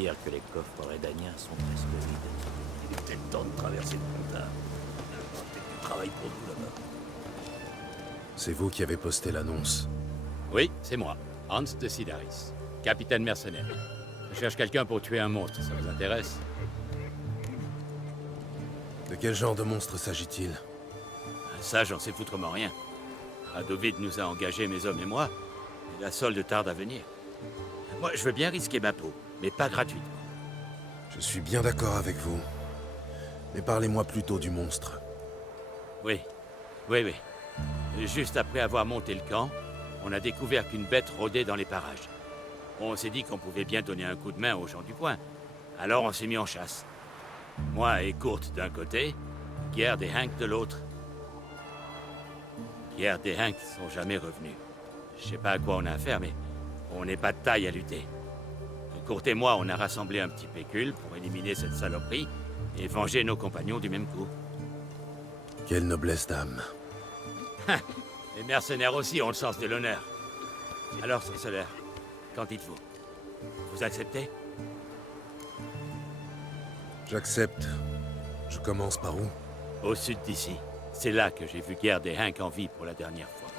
dire que les coffres redaniens sont presque vides. Il est peut-être temps de traverser le comptable. Du travail pour nous là-bas. C'est vous qui avez posté l'annonce. Oui, c'est moi, Hans de Sidaris, capitaine mercenaire. Je cherche quelqu'un pour tuer un monstre, ça vous intéresse? De quel genre de monstre s'agit-il? Ça, j'en sais foutrement rien. Radovid nous a engagés, mes hommes et moi, et la solde tarde à venir. Moi, je veux bien risquer ma peau, mais pas gratuitement. Je suis bien d'accord avec vous. Mais parlez-moi plutôt du monstre. Oui. Juste après avoir monté le camp, on a découvert qu'une bête rôdait dans les parages. On s'est dit qu'on pouvait bien donner un coup de main aux gens du coin. Alors on s'est mis en chasse. Moi et Kurt d'un côté, Gerd et Hank de l'autre. Gerd et Hank sont jamais revenus. Je sais pas à quoi on a affaire, mais on n'est pas de taille à lutter. Kurt et moi, on a rassemblé un petit pécule pour éliminer cette saloperie et venger nos compagnons du même coup. Quelle noblesse d'âme. Les mercenaires aussi ont le sens de l'honneur. Alors, sorceleur, qu'en dites-vous? Vous acceptez? J'accepte. Je commence par où? Au sud d'ici. C'est là que j'ai vu Gerd et Hank en vie pour la dernière fois.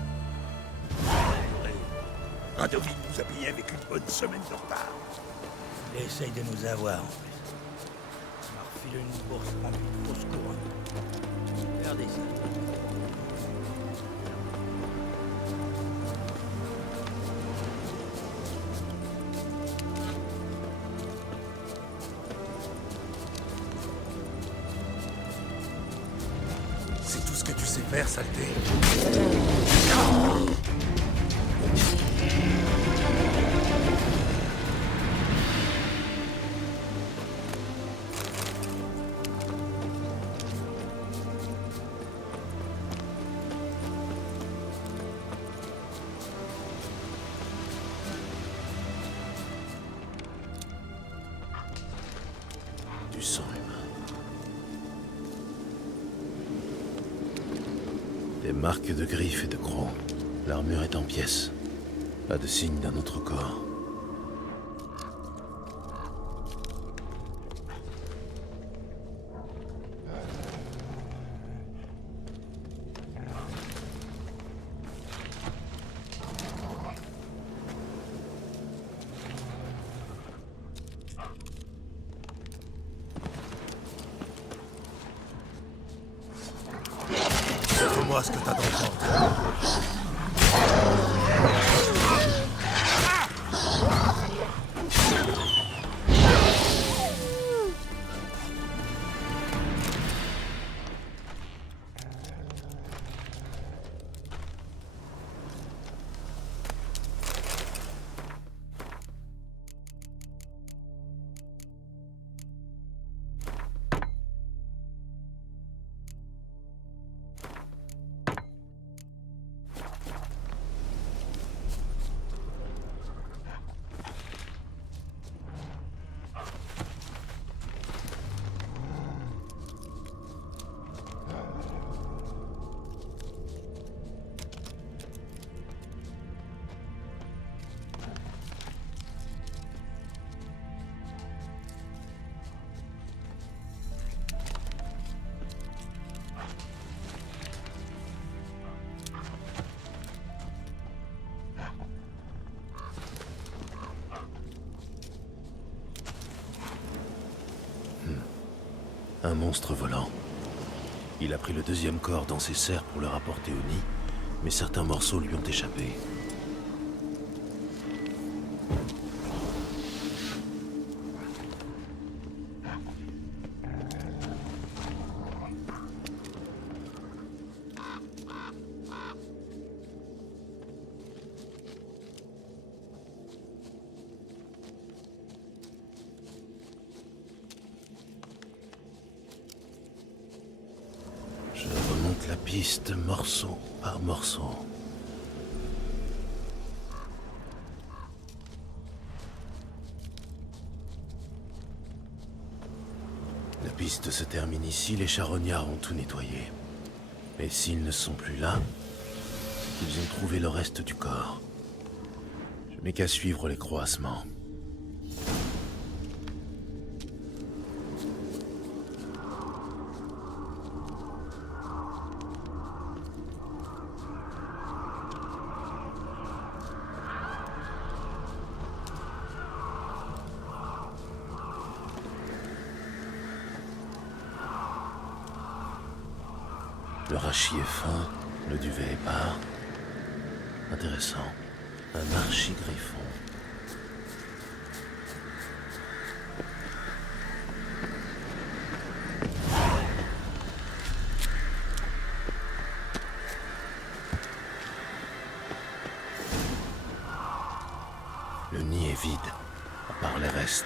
Radovid nous a payé avec une bonne semaine de retard. Il essaye de nous avoir, en fait. Il m'a refilé une bourse rapide, grosse couronne. Regardez ça. C'est tout ce que tu sais faire, saleté. Du sang humain. Des marques de griffes et de crocs. L'armure est en pièces. Pas de signe d'un autre corps. Dis-moi ce que t'as dans le ventre. Un monstre volant. Il a pris le deuxième corps dans ses serres pour le rapporter au nid, mais certains morceaux lui ont échappé. Je remonte la piste morceau par morceau. La piste se termine ici, les charognards ont tout nettoyé. Mais s'ils ne sont plus là, c'est qu'ils ont trouvé le reste du corps. Je n'ai qu'à suivre les croisements. Le rachis est fin, le duvet est épars. Intéressant. Un archigriffon. Le nid est vide, à part les restes.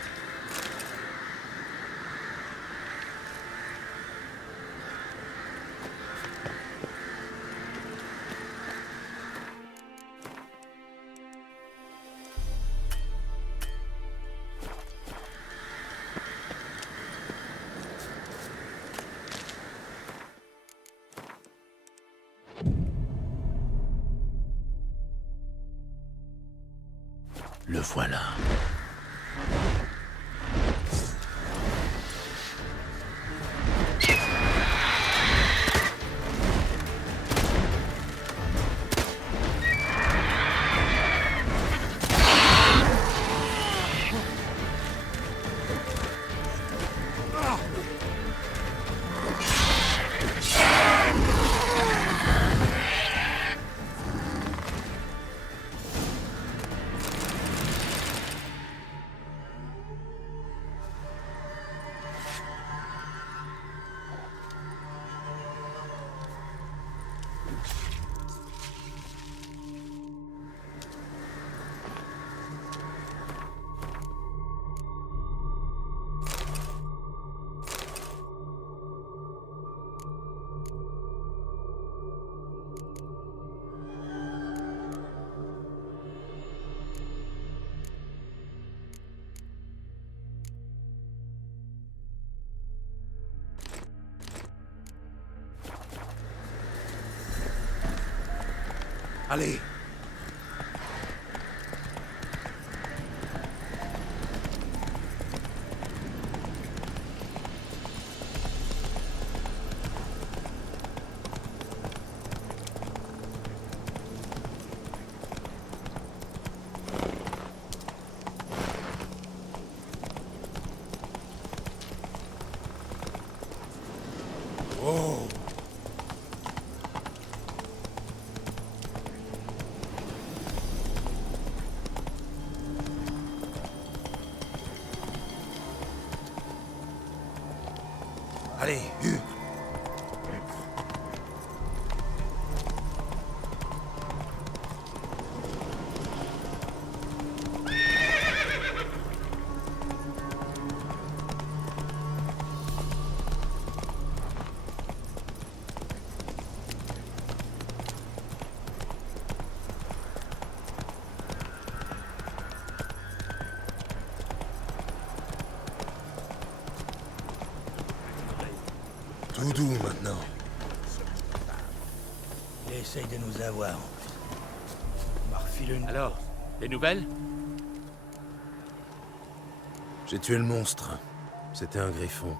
Le voilà. Allez! Oh! Allez, hurle! Tout doux maintenant. Il essaye de nous avoir, en plus. On m'a refilé une... Alors, des nouvelles? J'ai tué le monstre. C'était un griffon.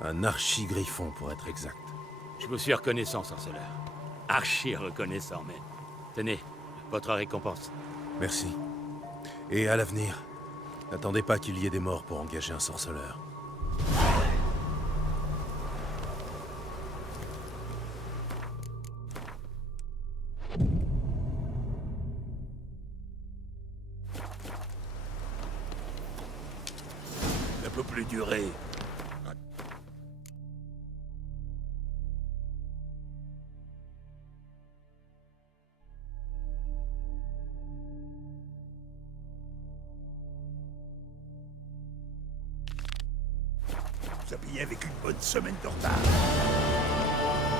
Un archigriffon, pour être exact. Je vous suis reconnaissant, sorceleur. Archi reconnaissant, mais... Tenez, votre récompense. Merci. Et à l'avenir, n'attendez pas qu'il y ait des morts pour engager un sorceleur. Ne peut plus durer. Vous habillez avec une bonne semaine de retard.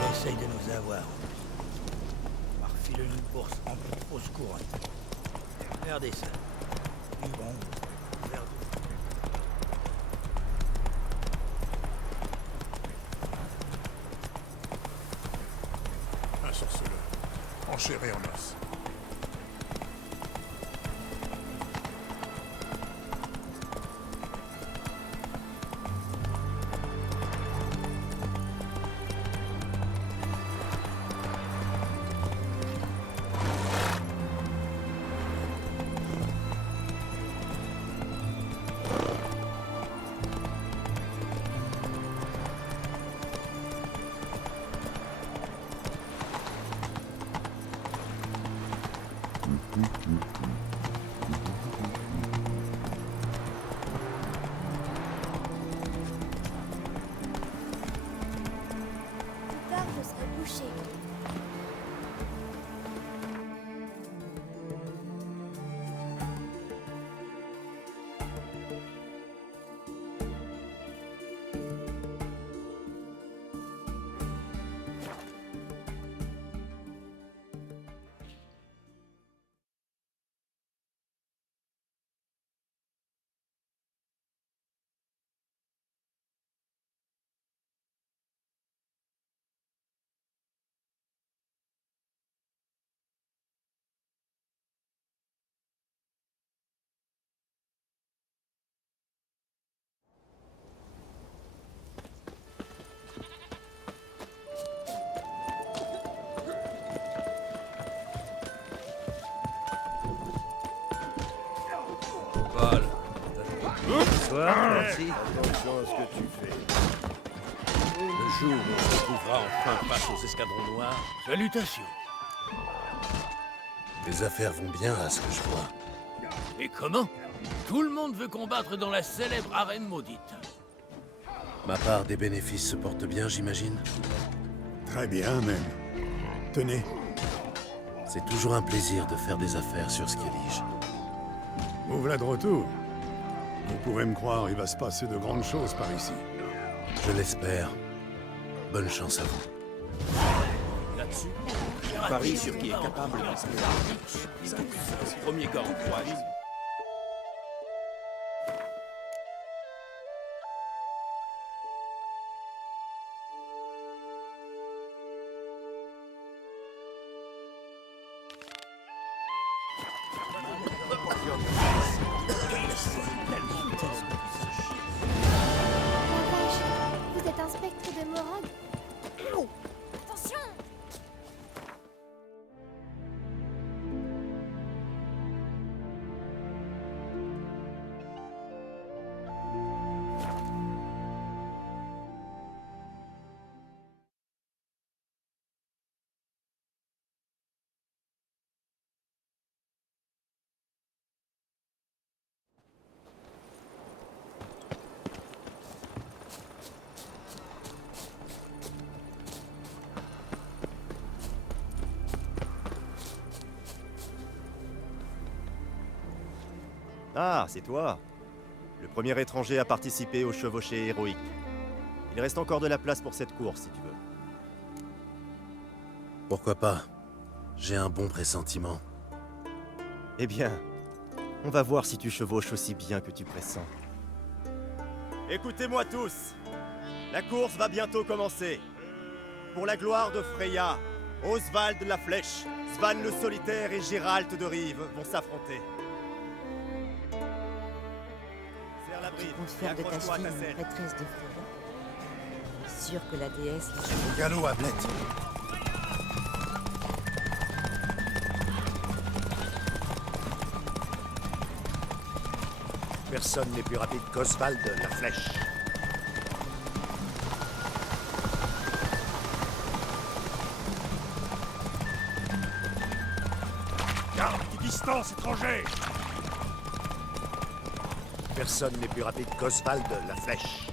Il essaye de nous avoir, en plus. On m'a refilé une bourse remplie de fausses couronnes. Regardez ça. Du bon, verre d'eau. Un sorceleur, en chair et en os. Plus tard, je serai boucher. Paul. Bonsoir, merci. Attention à ce que tu fais. Le jour où on se retrouvera enfin face aux escadrons noirs, Salutations. Les affaires vont bien à ce que je vois. et comment? Tout le monde veut combattre dans la célèbre arène maudite. Ma part des bénéfices se porte bien, j'imagine. Très bien, même. Tenez, C'est toujours un plaisir de faire des affaires sur Skellige. vous voilà de retour. Vous pouvez me croire, il va se passer de grandes choses par ici. Je l'espère. Bonne chance à vous. Là-dessus, parie sur qui est capable d'inspirer le premier gars en croise. La vache, vous êtes un spectre de Morag? Ow! Attention! Ah, c'est toi. Le premier étranger à participer au chevauché héroïque. Il reste encore de la place pour cette course, si tu veux. Pourquoi pas? J'ai un bon pressentiment. Eh bien, on va voir si tu chevauches aussi bien que tu pressens. Écoutez-moi tous. La course va bientôt commencer. Pour la gloire de Freya, Oswald la Flèche, Svan le Solitaire et Gérald de Rive vont s'affronter. Serre la bride Compte et faire de ta accroche-toi à fille ta une selle. prêtresse de Freya. Sûr que la déesse l'a Au galop, Ablette. Personne n'est plus rapide qu'Oswald la Flèche. Garde tes distances, étranger! Personne n'est plus rapide qu'Oswald la Flèche.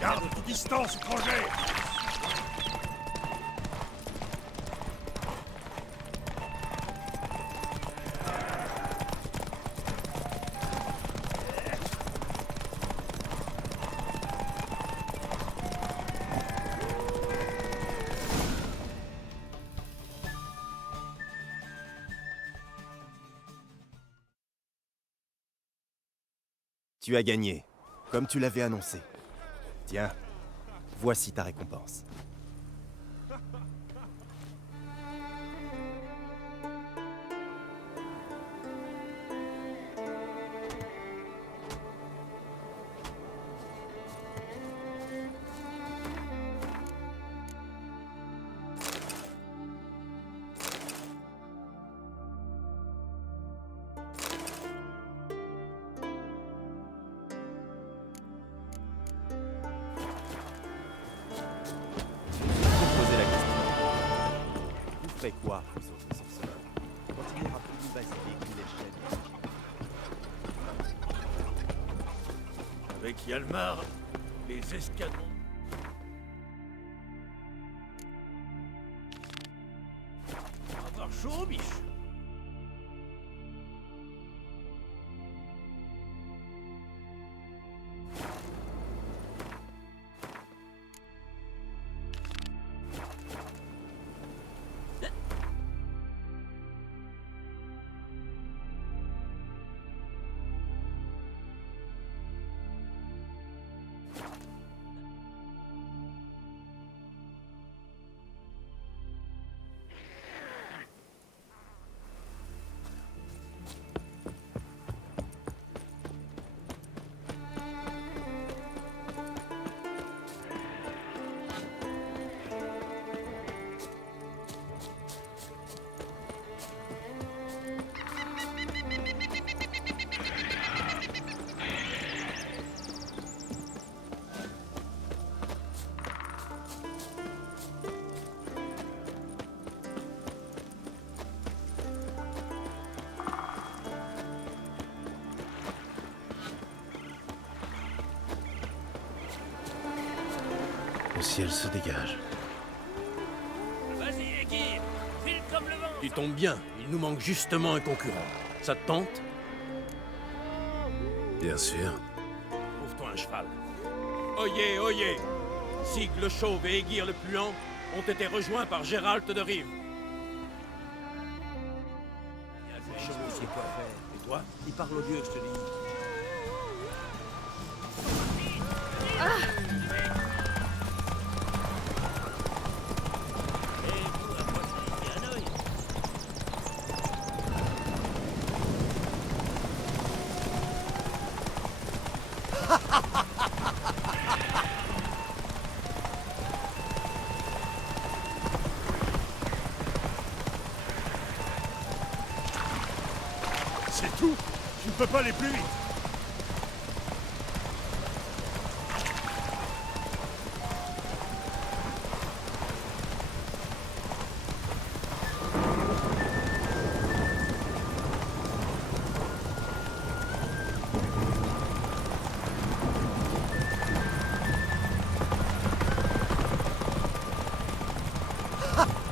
Garde tes distances, étranger! Tu as gagné, comme tu l'avais annoncé. Tiens, voici ta récompense. Après quoi, vous autres sorceleurs? Quand il n'y aura plus ni basilic ni les chaînes. Avec Yalmar, les escadrons... On va avoir chaud, biche. Le ciel se dégage. Vas-y, Aegir, file comme le vent. Tu tombes bien, il nous manque justement un concurrent. Ça te tente? Bien sûr. Trouve-toi un cheval. Oyez, oyez! Sig le Chauve et Aegir le Puant ont été rejoints par Gérald de Rive. Je sais quoi faire. Et toi? Il parle au dieu, je te dis. C'est tout? Tu ne peux pas aller plus vite?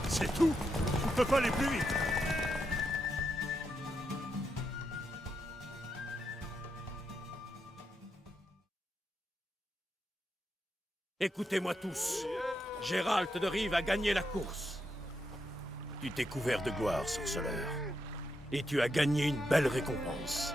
C'est tout? Tu ne peux pas aller plus vite? Écoutez-moi tous. Gérald de Rive a gagné la course. Tu t'es couvert de gloire, sorceleur. Et tu as gagné une belle récompense.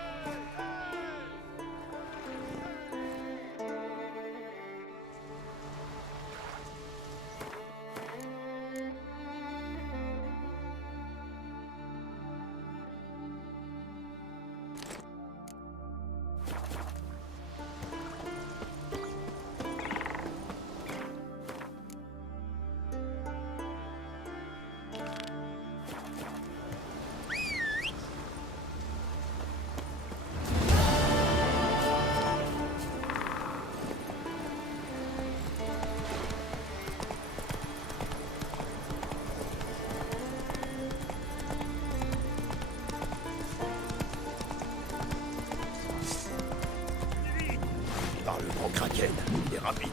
Par le grand Kraken, il est rapide.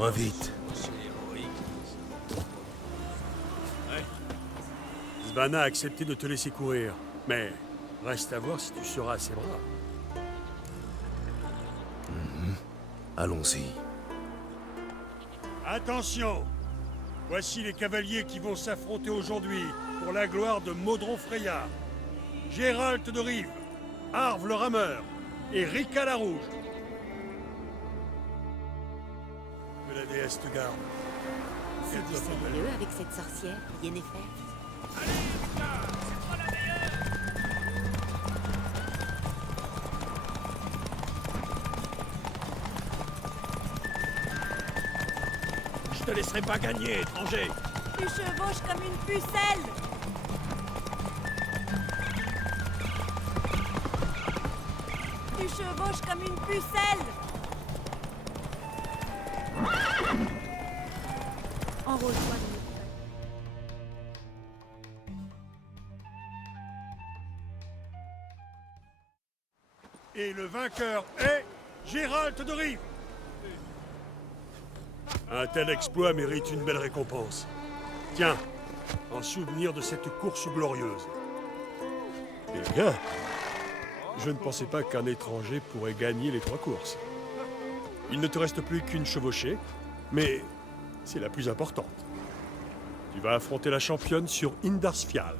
Moins vite. Svanna a accepté de te laisser courir, mais reste à voir si tu seras à ses bras. Allons-y. Attention! Voici les cavaliers qui vont s'affronter aujourd'hui pour la gloire de Modron Freya. Gérald de Rive, Arve le Rameur et Rika la Rouge. Que la déesse te garde. C'est du sérieux avec cette sorcière, Yennefer. Je te laisserai pas gagner, étranger. Tu chevauches comme une pucelle. Tu chevauches comme une pucelle. Enrôle-toi. Et le vainqueur est Gérald de Rive. Un tel exploit mérite une belle récompense. Tiens, en souvenir de cette course glorieuse. Eh bien, je ne pensais pas qu'un étranger pourrait gagner les 3 courses. Il ne te reste plus qu'une chevauchée, mais c'est la plus importante. Tu vas affronter la championne sur Indarsfjall.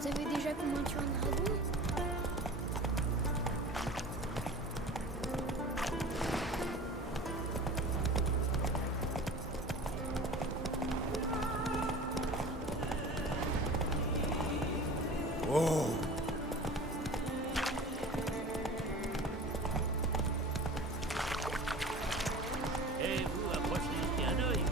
Vous savez déjà comment tuer un dragon? Oh! Et vous, approchez un œil.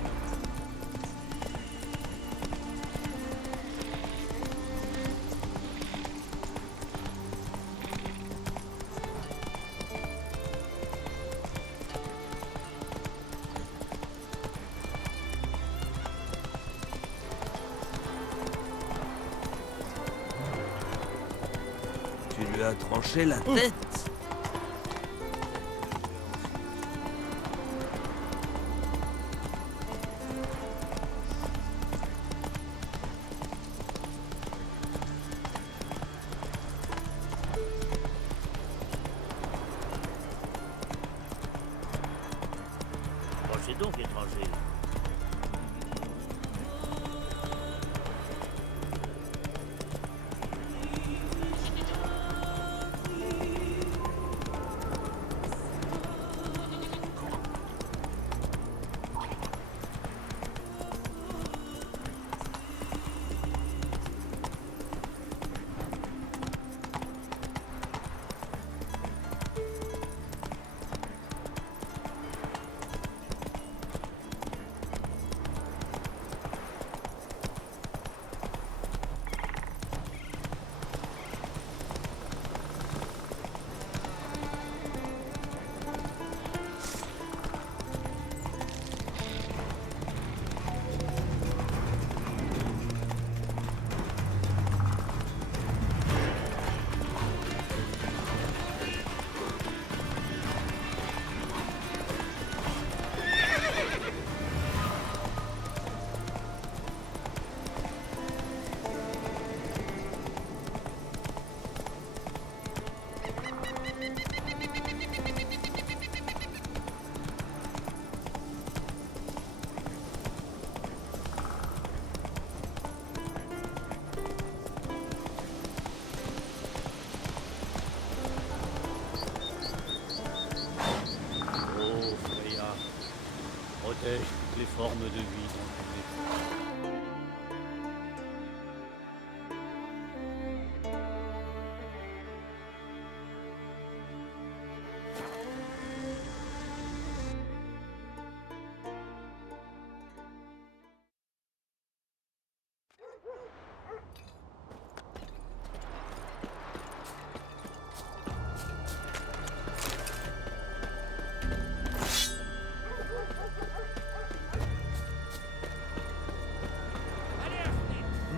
Tu lui as tranché la tête. Approchez donc, étranger. forme de vie dont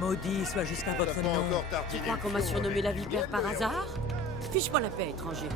Maudit soit jusqu'à votre nom. Tu crois qu'on m'a surnommé la vipère par hasard? Fiche-moi la paix, étranger.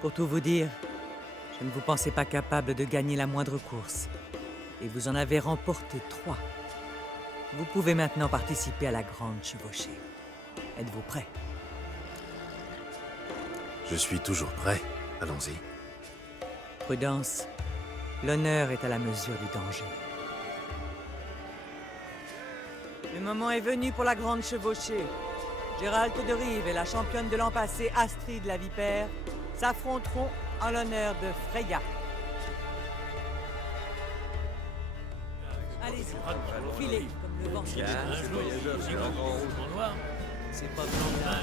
Pour tout vous dire, je ne vous pensais pas capable de gagner la moindre course. Et vous en avez remporté 3. Vous pouvez maintenant participer à la grande chevauchée. Êtes-vous prêt? Je suis toujours prêt. Allons-y. Prudence. L'honneur est à la mesure du danger. Le moment est venu pour la grande chevauchée. Gérald de Rive et la championne de l'an passé, Astrid la Vipère, s'affronteront en l'honneur de Freya. Allez-y, filez comme le vent se c'est pas blanc.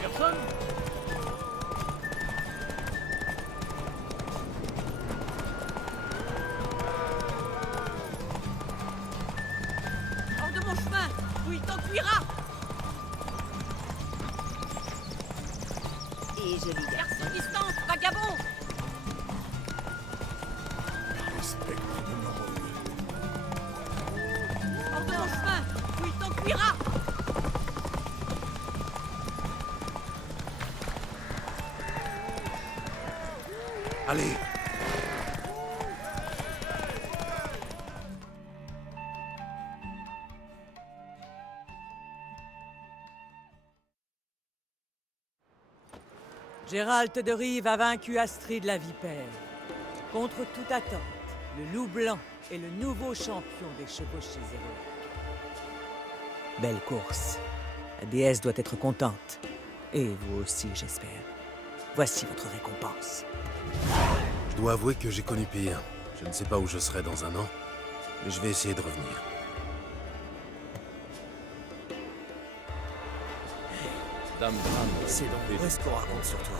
Personne? Hors de mon chemin, ou il t'enfuira. Et je libère son distance, vagabond. Hors de mon chemin, ou il t'enfuira. Allez! Gérald de Rive a vaincu Astrid la Vipère. Contre toute attente, le loup blanc est le nouveau champion des chevauchés héroïques. Belle course. La déesse doit être contente. Et vous aussi, j'espère. Voici votre récompense. Je dois avouer que j'ai connu pire. Je ne sais pas où je serai dans un an, mais je vais essayer de revenir. Dame Bram, C'est donc vrai ce qu'on raconte sur toi.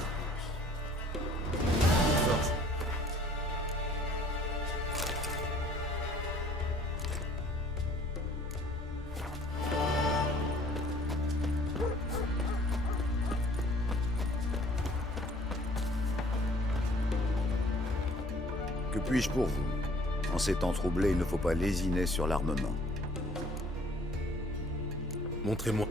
Que puis-je pour vous? En ces temps troublés, il ne faut pas lésiner sur l'armement. Montrez-moi.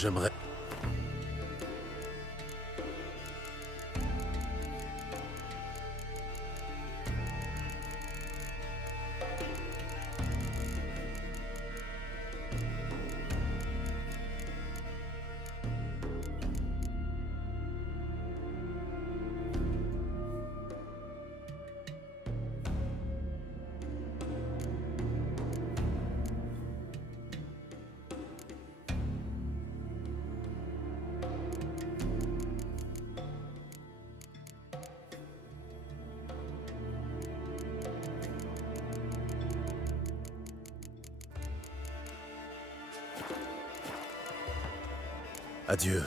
J'aimerais... Adieu.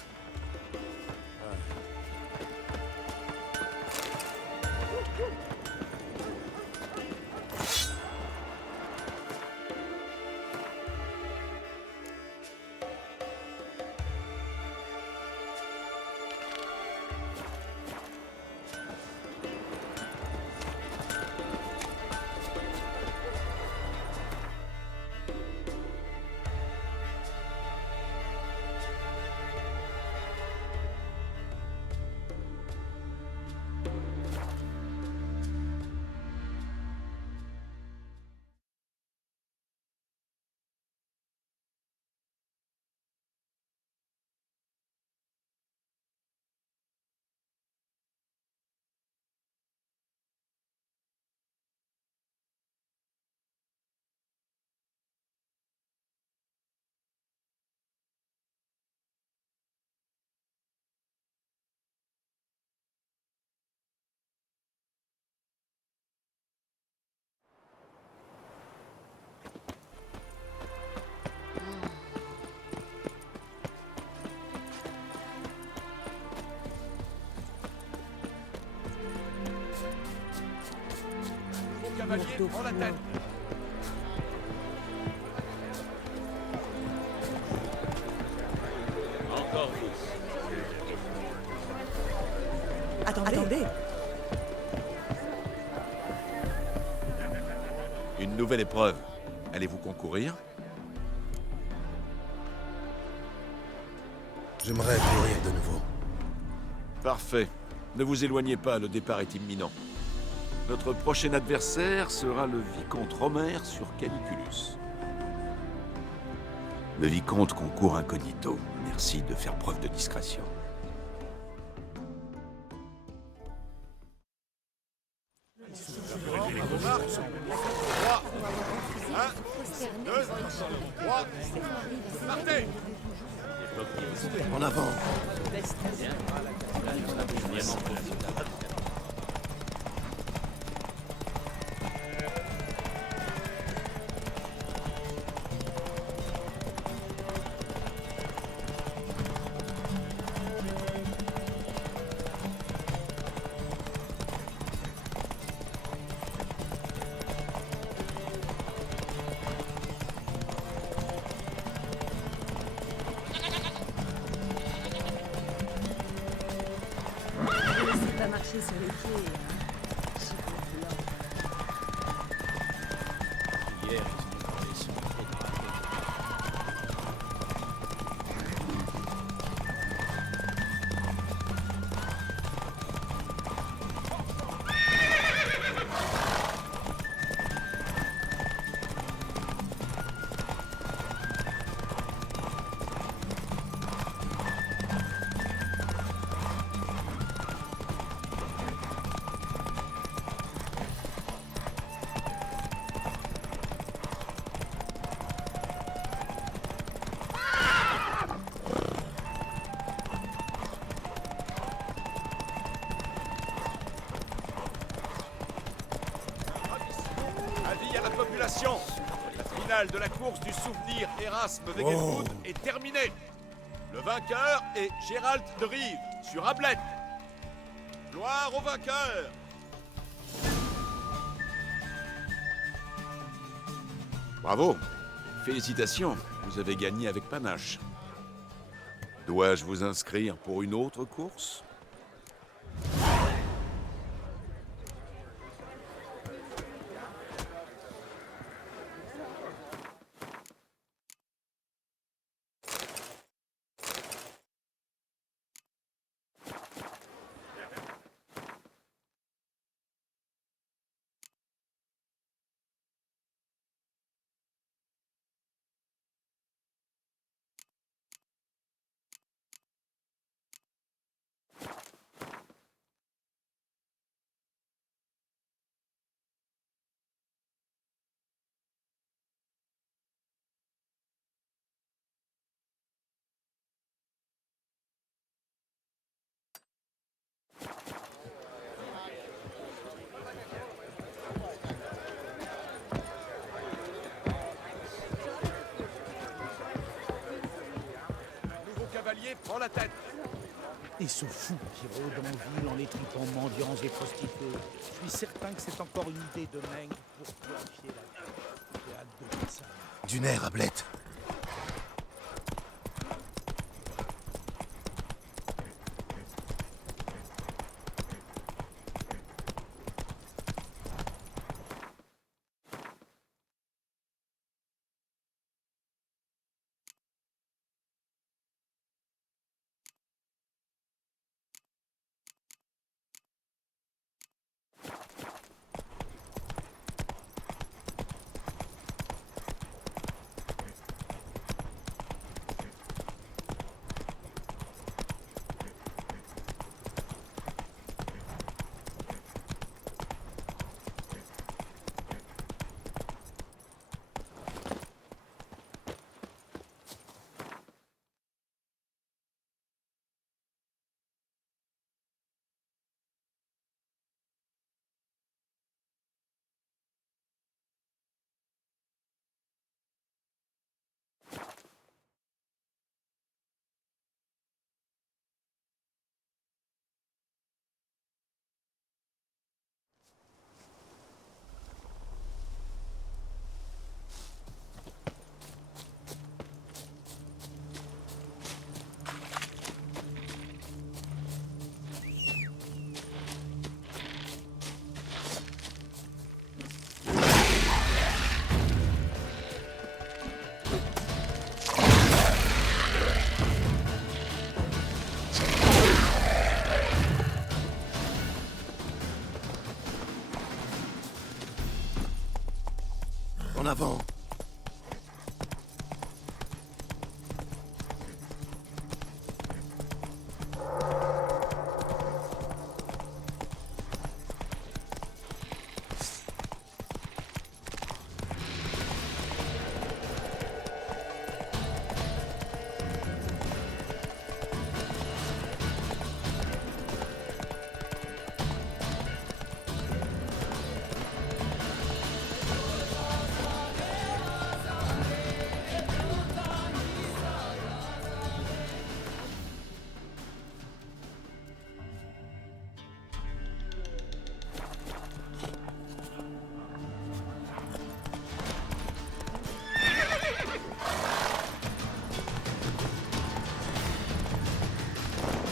Cavalier, prends la tête. Encore vous. Attendez. Une nouvelle épreuve. Allez-vous concourir? J'aimerais courir de nouveau. Parfait. Ne vous éloignez pas, le départ est imminent. Notre prochain adversaire sera le vicomte Romer sur Caniculus. Le vicomte concourt incognito. Merci de faire preuve de discrétion. Partez! En avant. Pas marcher sur les pieds, hein. Chico blanc. Hier, ils ont parlé sur le trop Avis à la population. La finale de la course du souvenir Erasme Wegelwood est terminée. Le vainqueur est Gérald de Rive sur Ablette. Gloire au vainqueur. Bravo. Félicitations, vous avez gagné avec panache. Dois-je vous inscrire pour une autre course? prends la tête. Et ce fou qui rôde en ville en étripant mendiants et prostituées. Je suis certain que c'est encore une idée de Meng pour purifier la vie. J'ai hâte de voir ça. Du nerf, Ablette. En avant.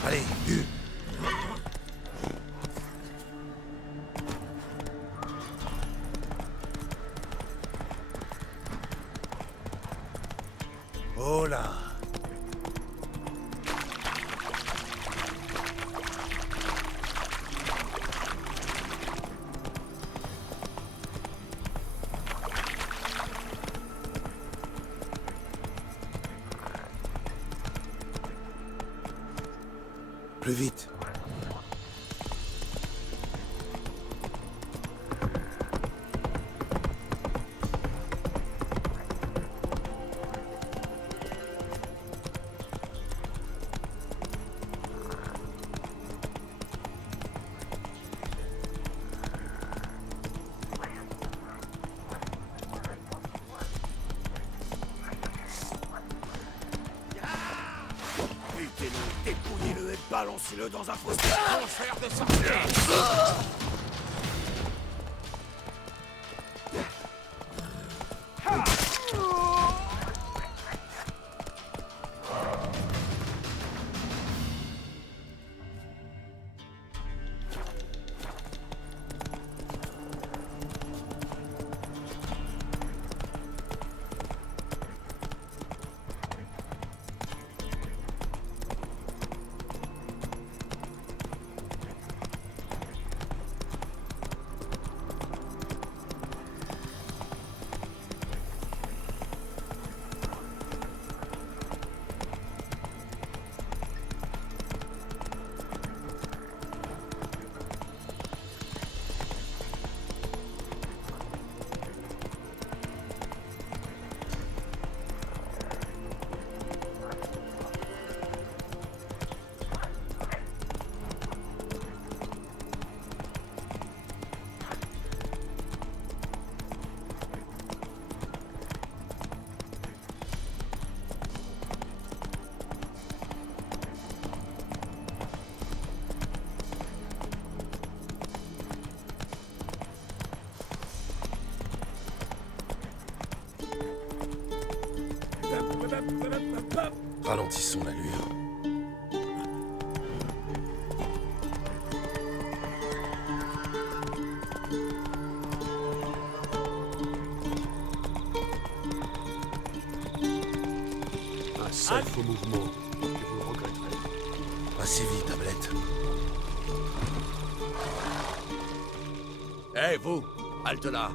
Allez, U. Oh là. Plus vite. Dépouillez-le et balancez-le dans un fossé. Enfer de sorcier. Ralentissons l'allure. Un seul faux mouvement, et vous le regretterez. Assez vite, tablette. Hé, vous, halte là.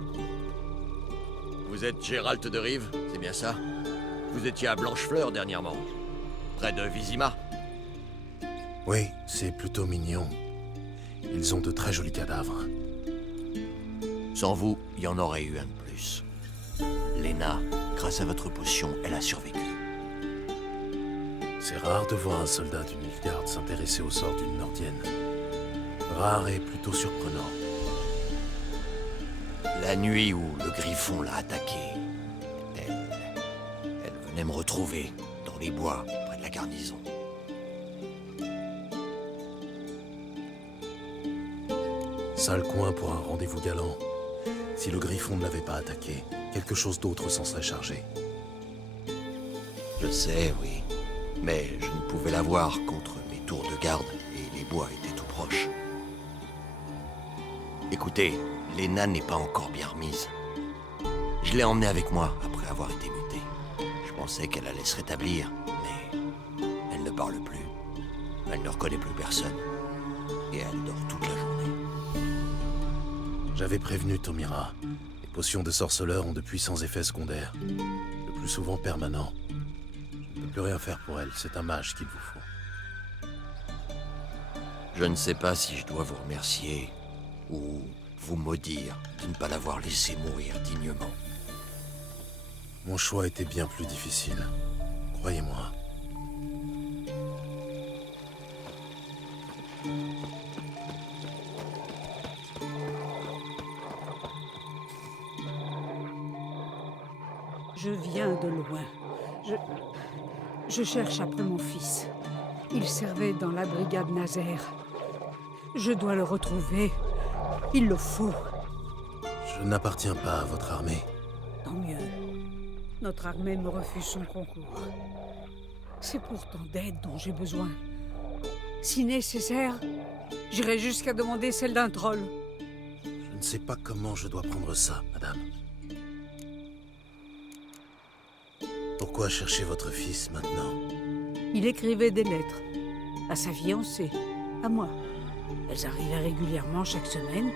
Vous êtes Gérald de Rive, c'est bien ça? Vous étiez à Blanchefleur dernièrement, près de Vizima. Oui, c'est plutôt mignon. Ils ont de très jolis cadavres. Sans vous, il y en aurait eu un de plus. Lena, grâce à votre potion, elle a survécu. C'est rare de voir un soldat d'une Nilfgaard s'intéresser au sort d'une Nordienne. Rare et plutôt surprenant. La nuit où le Griffon l'a attaqué, elle venait me retrouver dans les bois près de la garnison. Sale coin pour un rendez-vous galant. Si le Griffon ne l'avait pas attaqué, quelque chose d'autre s'en serait chargé. Je sais, oui. Mais je ne pouvais la voir contre mes tours de garde et les bois étaient tout proches. Écoutez, Lena n'est pas encore bien remise. Je l'ai emmenée avec moi après avoir été mutée. Je pensais qu'elle allait se rétablir, mais elle ne parle plus. Elle ne reconnaît plus personne. Et elle dort toute la journée. J'avais prévenu Tomira. Les potions de sorceleur ont de puissants effets secondaires. Le plus souvent permanents. Je ne peux plus rien faire pour elle, c'est un mage qu'il vous faut. Je ne sais pas si je dois vous remercier ou vous maudire de ne pas l'avoir laissé mourir dignement. Mon choix était bien plus difficile. Croyez-moi. Je viens de loin. Je cherche après mon fils. Il servait dans la brigade Nazaire. Je dois le retrouver. Il le faut. Je n'appartiens pas à votre armée. Tant mieux. Notre armée me refuse son concours. C'est pourtant d'aide dont j'ai besoin. Si nécessaire, j'irai jusqu'à demander celle d'un troll. Je ne sais pas comment je dois prendre ça, madame. Pourquoi chercher votre fils maintenant? Il écrivait des lettres. À sa fiancée. À moi. Elles arrivaient régulièrement chaque semaine.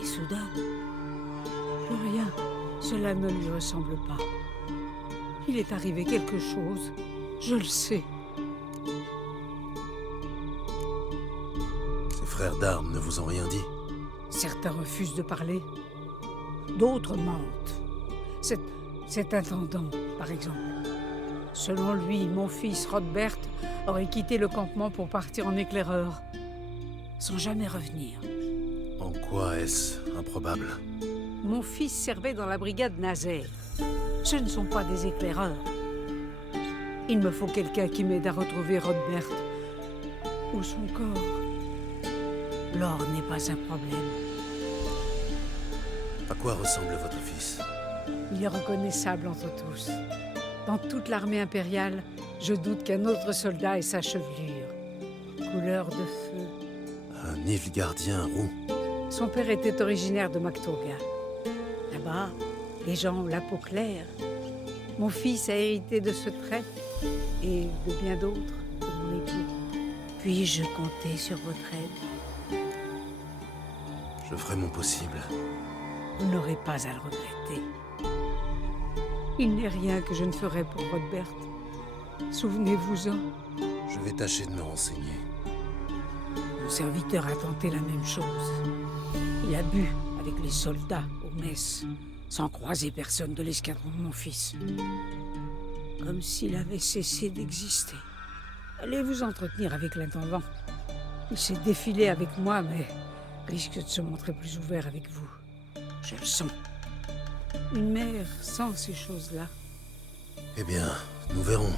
Et soudain, plus rien. Cela ne lui ressemble pas. Il est arrivé quelque chose. Je le sais. Ses frères d'armes ne vous ont rien dit? Certains refusent de parler. D'autres mentent. Cet intendant, par exemple. Selon lui, mon fils Rodbert aurait quitté le campement pour partir en éclaireur, sans jamais revenir. En quoi est-ce improbable? Mon fils servait dans la brigade Nazaire. Ce ne sont pas des éclaireurs. Il me faut quelqu'un qui m'aide à retrouver Rodbert. Ou son corps. L'or n'est pas un problème. À quoi ressemble votre fils? Il est reconnaissable entre tous. Dans toute l'armée impériale, je doute qu'un autre soldat ait sa chevelure. Couleur de feu. Un Nilfgaardien roux. Son père était originaire de Maktoga. Là-bas, les gens ont la peau claire. Mon fils a hérité de ce trait et de bien d'autres de mon époux. Puis-je compter sur votre aide? Je ferai mon possible. Vous n'aurez pas à le regretter. Il n'est rien que je ne ferai pour Rodbert. Souvenez-vous-en. Je vais tâcher de me renseigner. Mon serviteur a tenté la même chose. Il a bu avec les soldats aux messes, sans croiser personne de l'escadron de mon fils. Comme s'il avait cessé d'exister. Allez vous entretenir avec l'intendant. Il s'est défilé avec moi, mais risque de se montrer plus ouvert avec vous. Je le sens. Une mère sans ces choses-là. Eh bien, nous verrons.